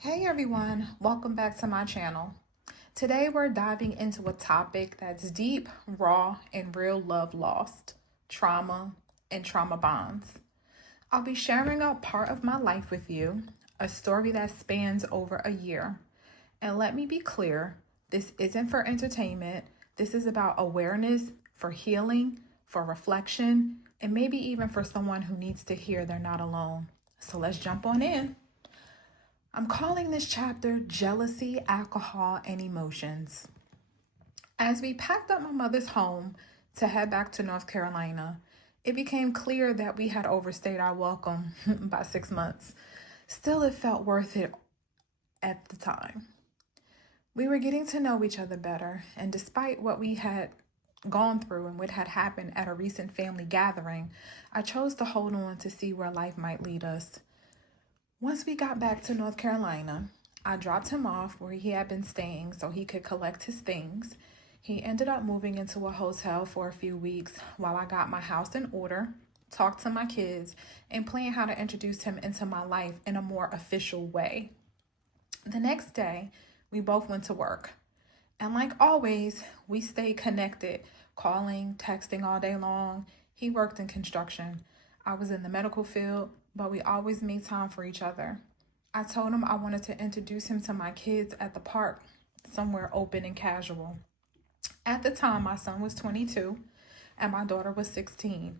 Hey everyone, welcome back to my channel. Today we're diving into a topic that's deep, raw, and real love lost, trauma and trauma bonds. I'll be sharing a part of my life with you, a story that spans over a year. And let me be clear, this isn't for entertainment. This is about awareness, for healing, for reflection, and maybe even for someone who needs to hear they're not alone. So let's jump on in. I'm calling this chapter Jealousy, Alcohol, and Emotions. As we packed up my mother's home to head back to North Carolina, it became clear that we had overstayed our welcome by 6 months. Still, it felt worth it at the time. We were getting to know each other better, and despite what we had gone through and what had happened at a recent family gathering, I chose to hold on to see where life might lead us. Once we got back to North Carolina, I dropped him off where he had been staying so he could collect his things. He ended up moving into a hotel for a few weeks while I got my house in order, talked to my kids, and planned how to introduce him into my life in a more official way. The next day, we both went to work. And like always, we stayed connected, calling, texting all day long. He worked in construction. I was in the medical field, but we always made time for each other. I told him I wanted to introduce him to my kids at the park, somewhere open and casual. At the time, my son was 22 and my daughter was 16.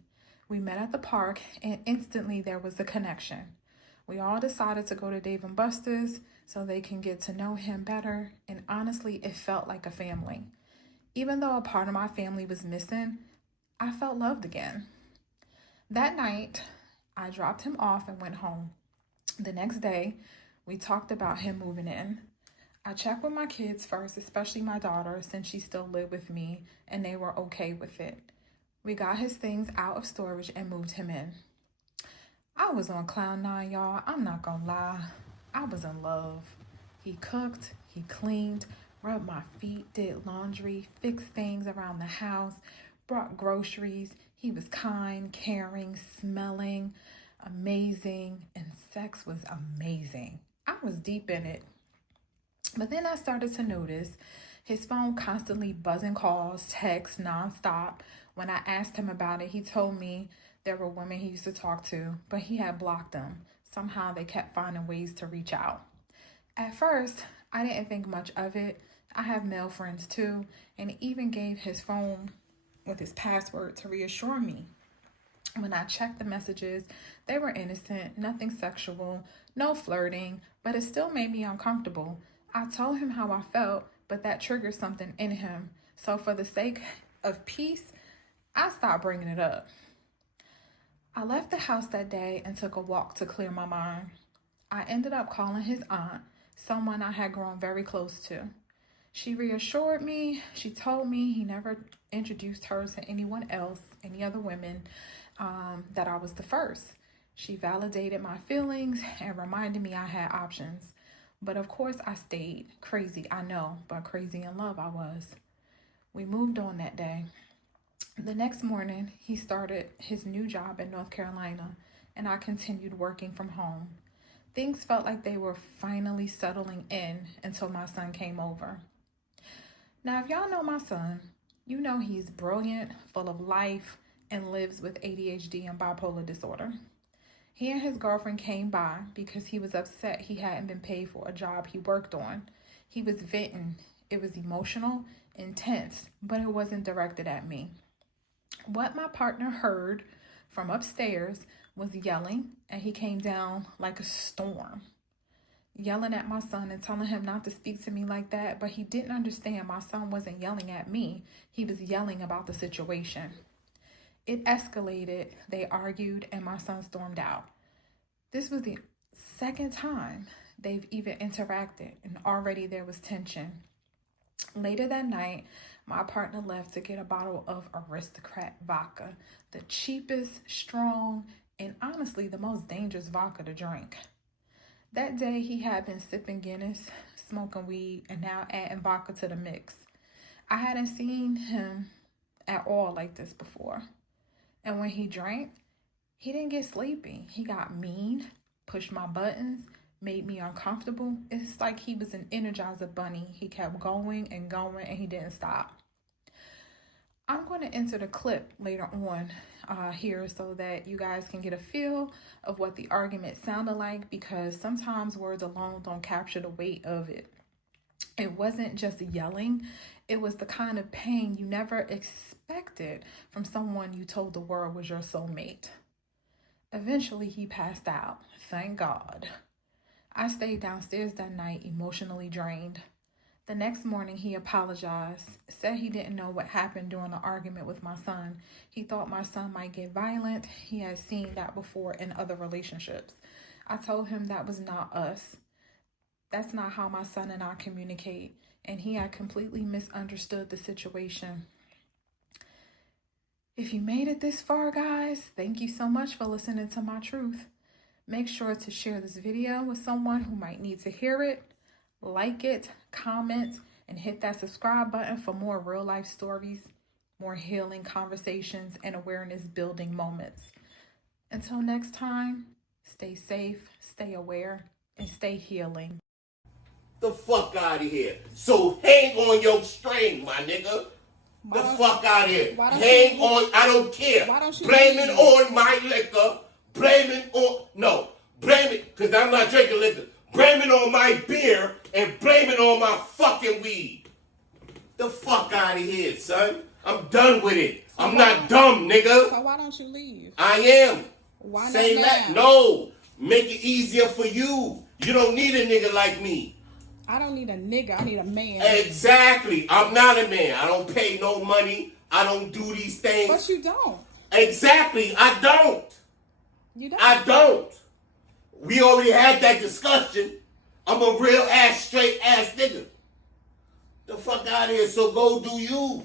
We met at the park and instantly there was a connection. We all decided to go to Dave and Buster's so they can get to know him better, and honestly, it felt like a family. Even though a part of my family was missing, I felt loved again. That night, I dropped him off and went home. The next day, we talked about him moving in. I checked with my kids first, especially my daughter, since she still lived with me, and they were okay with it. We got his things out of storage and moved him in. I was on cloud nine, y'all. I'm not gonna lie. I was in love. He cooked, he cleaned, rubbed my feet, did laundry, fixed things around the house, brought groceries. He was kind, caring, smelling, amazing, and sex was amazing. I was deep in it. But then I started to notice his phone constantly buzzing calls, texts nonstop. When I asked him about it, he told me there were women he used to talk to, but he had blocked them. Somehow they kept finding ways to reach out. At first, I didn't think much of it. I have male friends too, and even gave his phone with his password to reassure me. When I checked the messages, they were innocent, nothing sexual, no flirting, but it still made me uncomfortable. I told him how I felt, but that triggered something in him. So, for the sake of peace, I stopped bringing it up. I left the house that day and took a walk to clear my mind. I ended up calling his aunt, someone I had grown very close to. She reassured me. She told me he never introduced her to anyone else, any other women, that I was the first. She validated my feelings and reminded me I had options. But of course, I stayed. Crazy, I know, but crazy in love I was. We moved on that day. The next morning, he started his new job in North Carolina, and I continued working from home. Things felt like they were finally settling in until my son came over. Now, if y'all know my son, you know he's brilliant, full of life, and lives with ADHD and bipolar disorder. He and his girlfriend came by because he was upset he hadn't been paid for a job he worked on. He was venting. It was emotional, intense, but it wasn't directed at me. What my partner heard from upstairs was yelling, and he came down like a storm, yelling at my son and telling him not to speak to me like that. But he didn't understand my son wasn't yelling at me, he was yelling about the situation. It escalated, they argued, and my son stormed out. This was the second time they've even interacted, and already there was tension. Later that night, my partner left to get a bottle of Aristocrat vodka, the cheapest, strong, and honestly the most dangerous vodka to drink. That day, he had been sipping Guinness, smoking weed, and now adding vodka to the mix. I hadn't seen him at all like this before. And when he drank, he didn't get sleepy. He got mean, pushed my buttons, made me uncomfortable. It's like he was an Energizer bunny. He kept going and going and he didn't stop. I'm going to enter the clip later on here so that you guys can get a feel of what the argument sounded like, because sometimes words alone don't capture the weight of it. It wasn't just yelling. It was the kind of pain you never expected from someone you told the world was your soulmate. Eventually, he passed out. Thank God. I stayed downstairs that night emotionally drained. The next morning, he apologized, said he didn't know what happened during the argument with my son. He thought my son might get violent. He had seen that before in other relationships. I told him that was not us. That's not how my son and I communicate, and he had completely misunderstood the situation. If you made it this far, guys, thank you so much for listening to my truth. Make sure to share this video with someone who might need to hear it. Like it, comment, and hit that subscribe button for more real life stories, more healing conversations, and awareness building moments. Until next time, stay safe, stay aware, and stay healing. The fuck out of here. So hang on your string, my nigga. The fuck out of here. Hang on, I don't care. Blame it on my liquor. Blame it on, no. Blame it, because I'm not drinking liquor. Blame it on my beer and blame it on my fucking weed. The fuck out of here, son. I'm done with it. So I'm not dumb, nigga. So why don't you leave? I am. Why Say not that. now? No. Make it easier for you. You don't need a nigga like me. I don't need a nigga. I need a man. Exactly. I'm not a man. I don't pay no money. I don't do these things. But you don't. Exactly. I don't. You don't. I don't. We already had that discussion. I'm a real ass, straight ass nigga. The fuck out of here. So go do you.